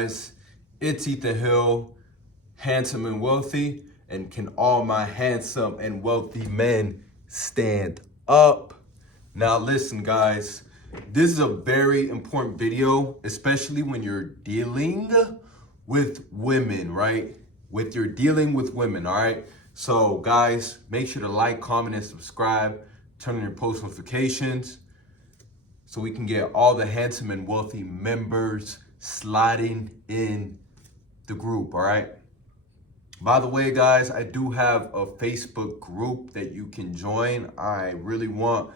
guys? It's Ethan Hill, handsome and wealthy, and can all my handsome and wealthy men stand up? Now listen, guys, this is a very important video, especially when you're dealing with women, right? You're dealing with women, all right? So guys, make sure to like, comment, and subscribe. Turn on your post notifications so we can get all the handsome and wealthy members sliding in the group, all right? By the way, guys, I do have a Facebook group that you can join. I really want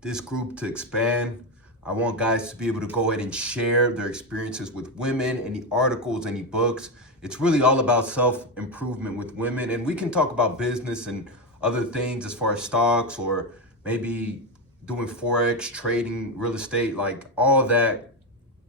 this group to expand. I want guys to be able to go ahead and share their experiences with women, any articles, any books. It's really all about self-improvement with women, and we can talk about business and other things as far as stocks or maybe doing Forex, trading, real estate, like all that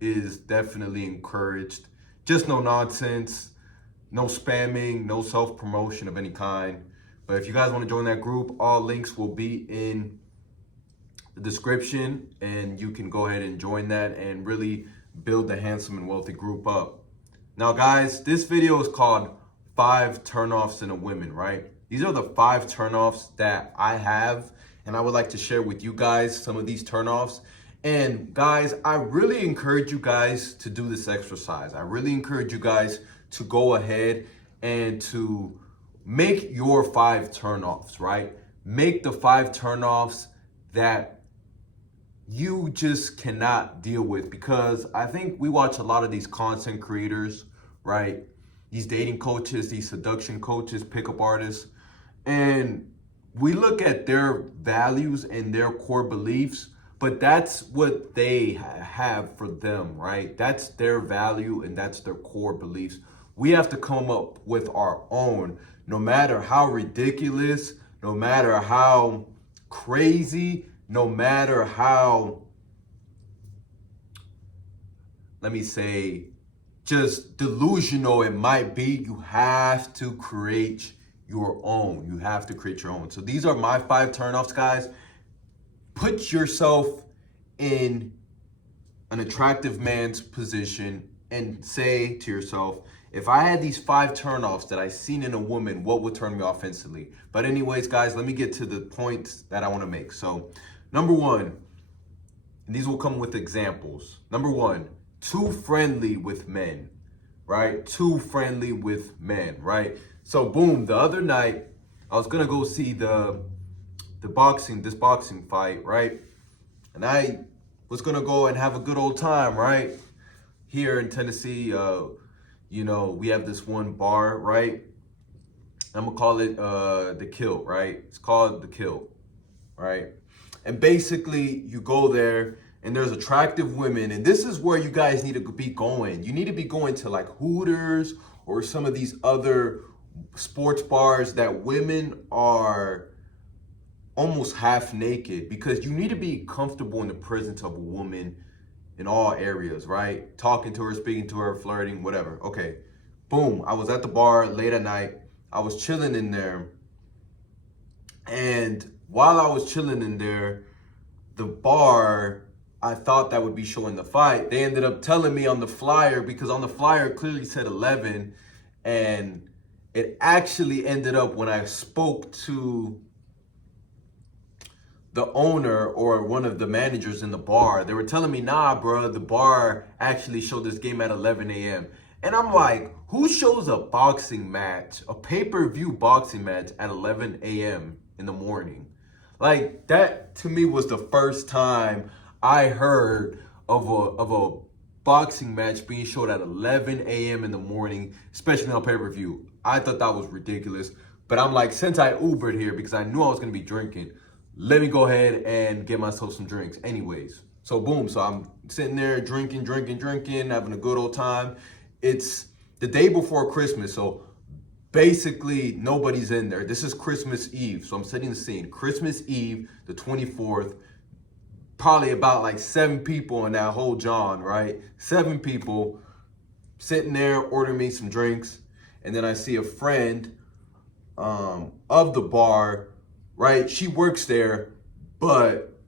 is definitely encouraged. Just no nonsense, no spamming, no self-promotion of any kind. But if you guys want to join that group, all links will be in the description, and you can go ahead and join that and really build the handsome and wealthy group up. Now, guys, this video is called 5 turnoffs in a woman, right? These are the 5 turnoffs that I have, and I would like to share with you guys some of these turnoffs. And guys, I really encourage you guys to do this exercise. I really encourage you guys to go ahead and to make your 5 turnoffs, right? Make the 5 turnoffs that you just cannot deal with, because I think we watch a lot of these content creators, right? These dating coaches, these seduction coaches, pickup artists, and we look at their values and their core beliefs, but that's what they have for them, right? That's their value and that's their core beliefs. We have to come up with our own, no matter how ridiculous, no matter how crazy, no matter how, let me say, just delusional it might be. You have to create your own. You have to create your own. So these are my 5 turnoffs, guys. Put yourself in an attractive man's position and say to yourself, if I had these 5 turnoffs that I seen in a woman, what would turn me off instantly? But anyways, guys, let me get to the points that I want to make. So number 1, and these will come with examples. Number 1, too friendly with men, right? Too friendly with men, right? So boom, the other night, I was gonna go see this boxing fight, right? And I was gonna go and have a good old time, right? Here in Tennessee, you know, we have this one bar, right? I'm gonna call it the Kilt, right? It's called the Kilt, right? And basically, you go there and there's attractive women, and this is where you guys need to be going. You need to be going to like Hooters or some of these other sports bars that women are almost half naked, because you need to be comfortable in the presence of a woman in all areas, right? Talking to her, speaking to her, flirting, whatever. Okay, boom. I was at the bar late at night. I was chilling in there. And while I was chilling in there, the bar, I thought that would be showing the fight. They ended up telling me on the flyer, because on the flyer it clearly said 11, and it actually ended up, when I spoke to the owner or one of the managers in the bar, they were telling me, nah, bro, the bar actually showed this game at 11 a.m. And I'm like, who shows a boxing match, a pay-per-view boxing match at 11 a.m. in the morning? Like, that to me was the first time I heard of a boxing match being showed at 11 a.m. in the morning, especially on pay-per-view. I thought that was ridiculous. But I'm like, since I Ubered here because I knew I was going to be drinking, let me go ahead and get myself some drinks anyways. So boom, so I'm sitting there drinking, having a good old time. It's the day before Christmas, so basically nobody's in there. This is Christmas Eve, so I'm setting the scene. Christmas Eve, the 24th, probably about like 7 people in that whole John, right? 7 people sitting there ordering me some drinks. And then I see a friend of the bar, right? She works there, but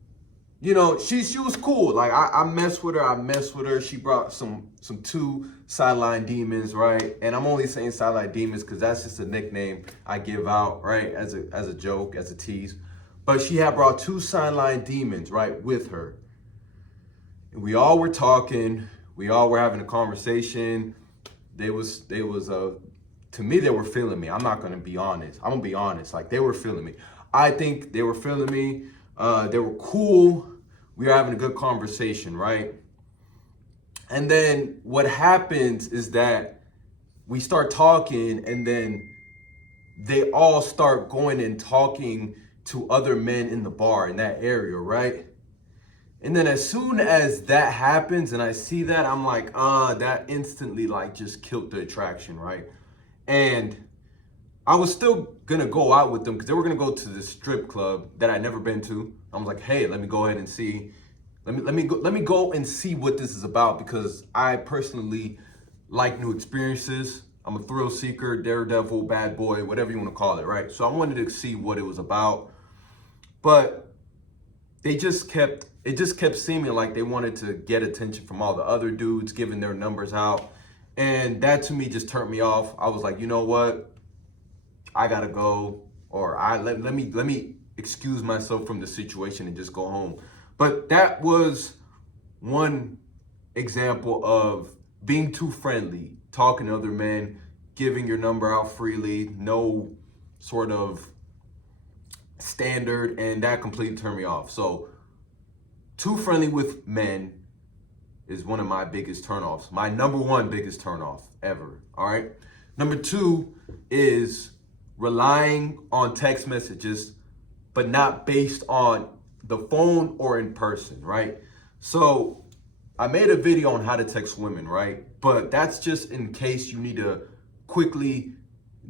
you know, she was cool. Like I messed with her. I messed with her. She brought some two sideline demons, right? And I'm only saying sideline demons because that's just a nickname I give out, right? As a joke, as a tease. But she had brought two sideline demons, right, with her. And we all were talking. We all were having a conversation. They was to me, they were feeling me. I'm not gonna be honest. I'm gonna be honest. Like, they were feeling me. I think they were feeling me. They were cool. We were having a good conversation, right? And then what happens is that we start talking, and then they all start going and talking to other men in the bar in that area, right? And then as soon as that happens and I see that, I'm like, that instantly like just killed the attraction, right? And I was still gonna go out with them because they were gonna go to this strip club that I'd never been to. I was like, hey, let me go ahead and see. Let me go and see what this is about, because I personally like new experiences. I'm a thrill seeker, daredevil, bad boy, whatever you want to call it, right? So I wanted to see what it was about. But it just kept seeming like they wanted to get attention from all the other dudes, giving their numbers out. And that to me just turned me off. I was like, you know what? I gotta go, or let me excuse myself from the situation and just go home. But that was one example of being too friendly, talking to other men, giving your number out freely, no sort of standard, and that completely turned me off. So too friendly with men is one of my biggest turnoffs. My number one biggest turnoff ever, all right? Number two is relying on text messages, but not based on the phone or in person, right? So I made a video on how to text women, right? But that's just in case you need to quickly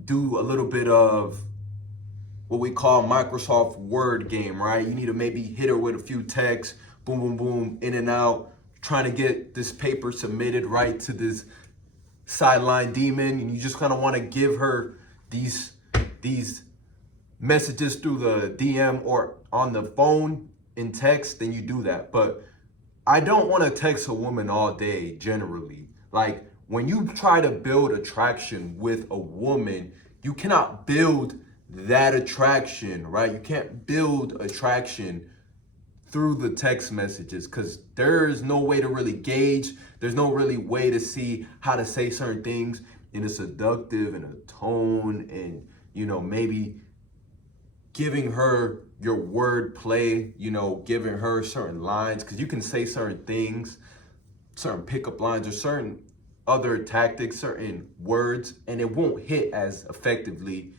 do a little bit of what we call Microsoft Word game, right? You need to maybe hit her with a few texts, boom, boom, boom, in and out, trying to get this paper submitted right to this sideline demon. And you just kind of want to give her these messages through the DM or on the phone in text, then you do that. But I don't want to text a woman all day generally. Like, when you try to build attraction with a woman, you cannot build that attraction, right? You can't build attraction through the text messages, because there's no way to really gauge. There's no really way to see how to say certain things in a seductive and a tone, and, you know, maybe giving her your word play, you know, giving her certain lines, because you can say certain things, certain pickup lines or certain other tactics, certain words, and it won't hit as effectively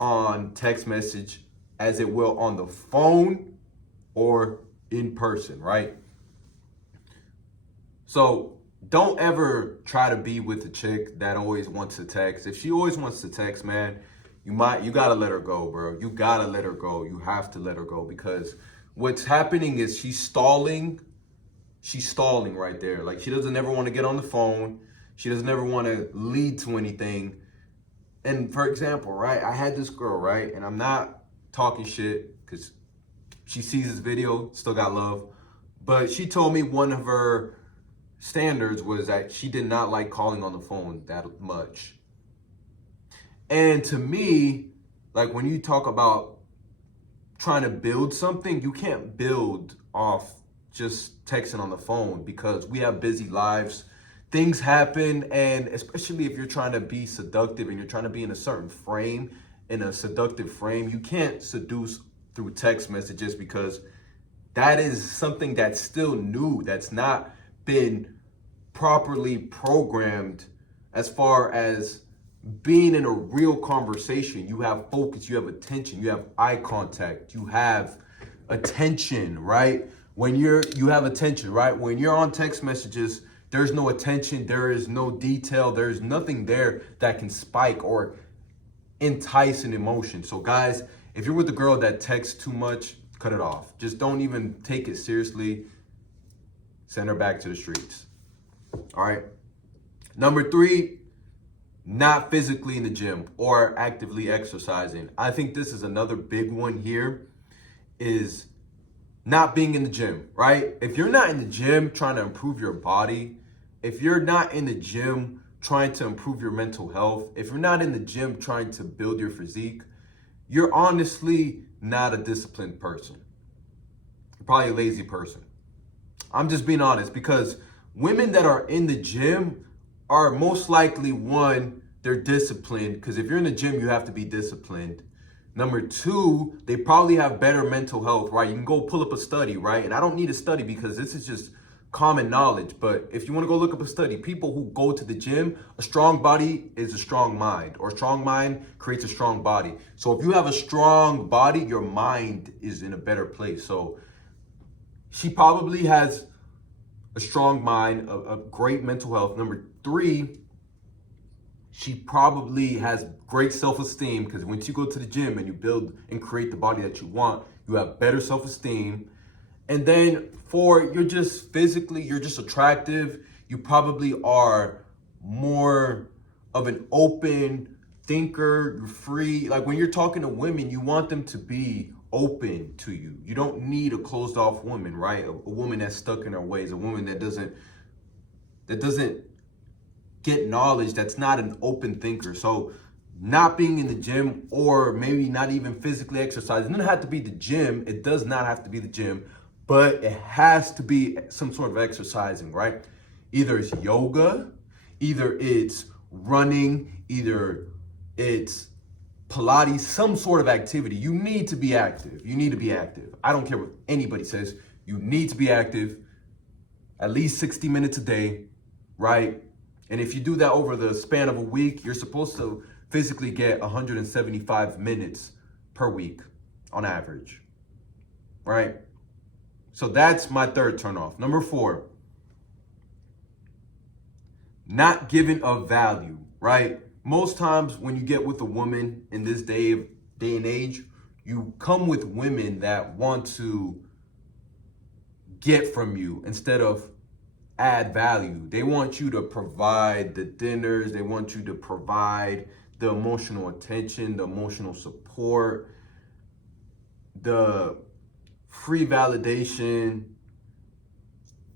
on text message as it will on the phone or in person, right? So don't ever try to be with a chick that always wants to text. If she always wants to text, man, you gotta let her go, bro. You gotta let her go. You have to let her go, because what's happening is she's stalling. She's stalling right there. Like, she doesn't ever want to get on the phone. She doesn't ever want to lead to anything. And for example, right, I had this girl, right, and I'm not talking shit because she sees this video, still got love, but she told me one of her standards was that she did not like calling on the phone that much. And to me, like, when you talk about trying to build something, you can't build off just texting on the phone, because we have busy lives. Things happen, and especially if you're trying to be seductive and you're trying to be in a certain frame, in a seductive frame, you can't seduce through text messages, because that is something that's still new, that's not been properly programmed as far as being in a real conversation. You have focus, you have attention, you have eye contact, you have attention, right? When you have attention, right? When you're on text messages, there's no attention, there is no detail, there's nothing there that can spike or entice an emotion. So guys, if you're with a girl that texts too much, cut it off. Just don't even take it seriously. Send her back to the streets. All right. Number 3, not physically in the gym or actively exercising. I think this is another big one here, is not being in the gym, right? If you're not in the gym trying to improve your body, if you're not in the gym trying to improve your mental health, if you're not in the gym trying to build your physique, you're honestly not a disciplined person. You're probably a lazy person. I'm just being honest, because women that are in the gym are most likely, one, they're disciplined, because if you're in the gym, you have to be disciplined. Number two, they probably have better mental health, right? You can go pull up a study, right? And I don't need a study because this is just common knowledge. But if you want to go look up a study, people who go to the gym, a strong body is a strong mind, or a strong mind creates a strong body. So if you have a strong body, your mind is in a better place. So she probably has a strong mind, a great mental health. Number three, she probably has great self-esteem, because once you go to the gym and you build and create the body that you want, you have better self-esteem. And then four, you're just physically, you're just attractive. You probably are more of an open thinker, you're free. Like when you're talking to women, you want them to be open to you. You don't need a closed off woman, right? A woman that's stuck in her ways, a woman that doesn't get knowledge, that's not an open thinker. So not being in the gym, or maybe not even physically exercising, it doesn't have to be the gym. It does not have to be the gym, but it has to be some sort of exercising, right? Either it's yoga, either it's running, either it's Pilates, some sort of activity. You need to be active. You need to be active. I don't care what anybody says. You need to be active at least 60 minutes a day, right? And if you do that over the span of a week, you're supposed to physically get 175 minutes per week on average, right? So that's my third turnoff. Number four, not giving of value, right? Most times when you get with a woman in this day and age, you come with women that want to get from you instead of add value. They want you to provide the dinners. They want you to provide the emotional attention, the emotional support, the free validation.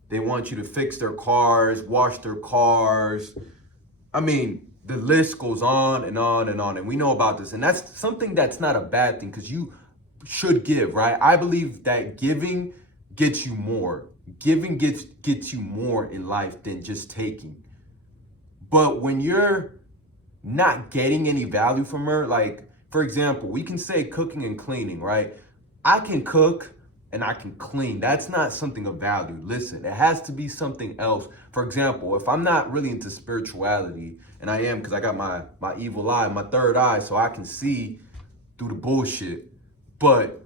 They want you to fix their cars, wash their cars. I mean, the list goes on and on and on. And we know about this. And that's something that's not a bad thing, because you should give, right? I believe that giving gets you more. Giving gets you more in life than just taking. But when you're not getting any value from her, like, for example, we can say cooking and cleaning, right? I can cook and I can clean. That's not something of value. Listen, it has to be something else. For example, if I'm not really into spirituality, and I am, because I got my evil eye, my third eye, so I can see through the bullshit. But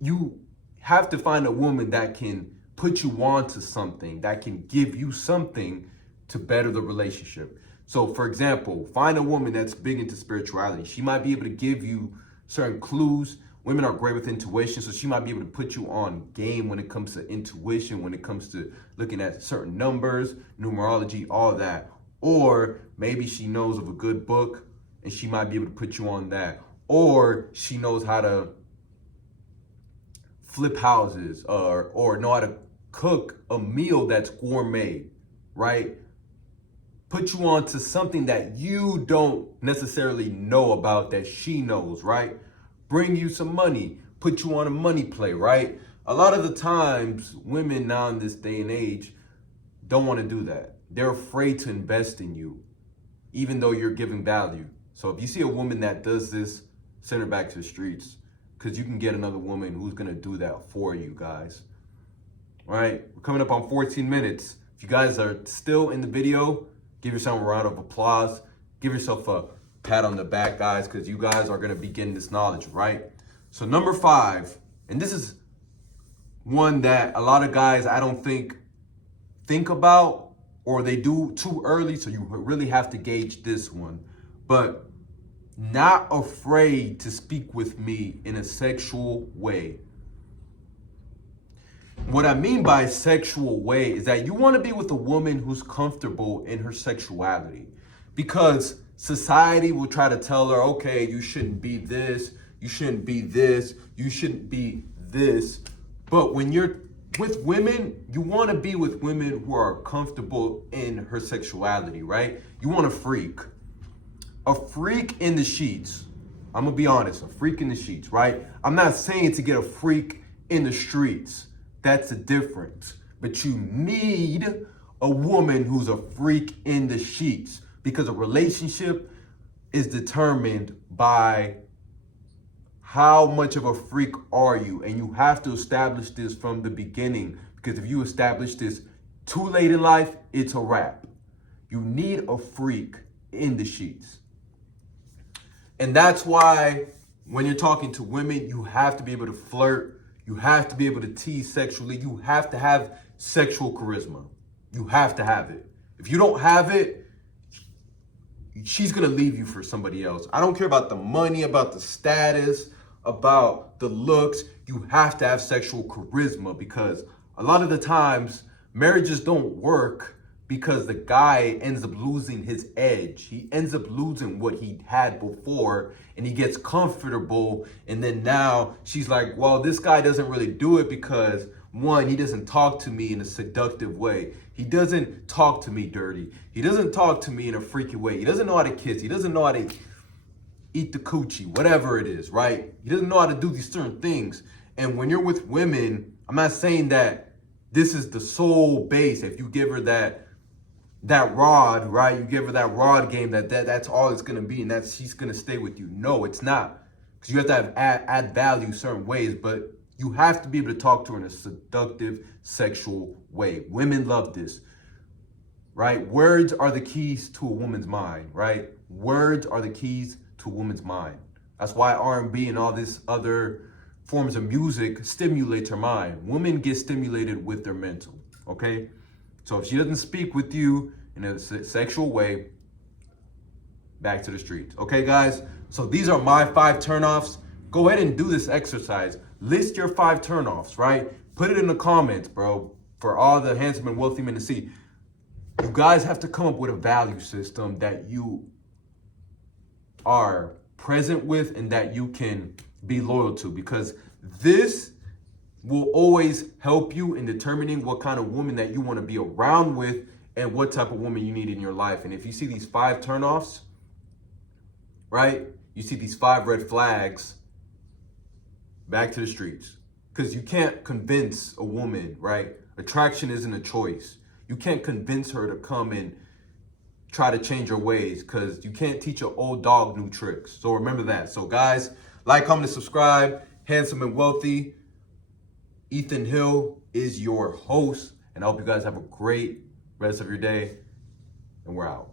you have to find a woman that can put you on to something, that can give you something to better the relationship. So for example, find a woman that's big into spirituality. She might be able to give you certain clues. Women are great with intuition, so she might be able to put you on game when it comes to intuition, when it comes to looking at certain numbers, numerology, all that. Or maybe she knows of a good book and she might be able to put you on that. Or she knows how to flip houses, or know how to cook a meal that's gourmet, right? Put you on to something that you don't necessarily know about that she knows, right? Bring you some money, put you on a money play, right? A lot of the times, women now in this day and age don't want to do that. They're afraid to invest in you, even though you're giving value. So if you see a woman that does this, send her back to the streets, because you can get another woman who's going to do that for you guys. All right, we're coming up on 14 minutes. If you guys are still in the video, give yourself a round of applause. Give yourself a pat on the back, guys, because you guys are going to be getting this knowledge, right? So number 5, and this is one that a lot of guys I don't think about, or they do too early, so you really have to gauge this one. But not afraid to speak with me in a sexual way. What I mean by sexual way is that you want to be with a woman who's comfortable in her sexuality, because society will try to tell her, okay, you shouldn't be this, you shouldn't be this, you shouldn't be this. But when you're with women, you want to be with women who are comfortable in her sexuality, right? You want a freak. A freak in the sheets. I'm going to be honest, a freak in the sheets, right? I'm not saying to get a freak in the streets. That's the difference. But you need a woman who's a freak in the sheets, because a relationship is determined by how much of a freak are you, and you have to establish this from the beginning, because if you establish this too late in life, it's a wrap. You need a freak in the sheets. And that's why when you're talking to women, you have to be able to flirt. You have to be able to tease sexually. You have to have sexual charisma. You have to have it. If you don't have it, she's going to leave you for somebody else. I don't care about the money, about the status, about the looks. You have to have sexual charisma, because a lot of the times marriages don't work because the guy ends up losing his edge. He ends up losing what he had before, and he gets comfortable. And then now she's like, well, this guy doesn't really do it because, one, he doesn't talk to me in a seductive way. He doesn't talk to me dirty. He doesn't talk to me in a freaky way. He doesn't know how to kiss. He doesn't know how to eat the coochie, whatever it is, right? He doesn't know how to do these certain things. And when you're with women, I'm not saying that this is the sole base. If you give her that rod, right? You give her that rod game, that's all it's gonna be, and that she's gonna stay with you. No, it's not. Because you have to add value certain ways, but you have to be able to talk to her in a seductive, sexual way. Women love this, right? Words are the keys to a woman's mind, right? Words are the keys to a woman's mind. That's why R&B and all this other forms of music stimulates her mind. Women get stimulated with their mental, okay? So if she doesn't speak with you in a sexual way, back to the streets. Okay, guys? So these are my 5 turnoffs. Go ahead and do this exercise. List your 5 turnoffs, right? Put it in the comments, bro, for all the handsome and wealthy men to see. You guys have to come up with a value system that you are present with and that you can be loyal to, because this will always help you in determining what kind of woman that you want to be around with and what type of woman you need in your life. And if you see these 5 turnoffs, right? You see these 5 red flags, back to the streets. Because you can't convince a woman, right? Attraction isn't a choice. You can't convince her to come and try to change her ways, because you can't teach an old dog new tricks. So remember that. So guys, like, comment, and subscribe. Handsome and wealthy, Ethan Hill is your host, and I hope you guys have a great rest of your day, and we're out.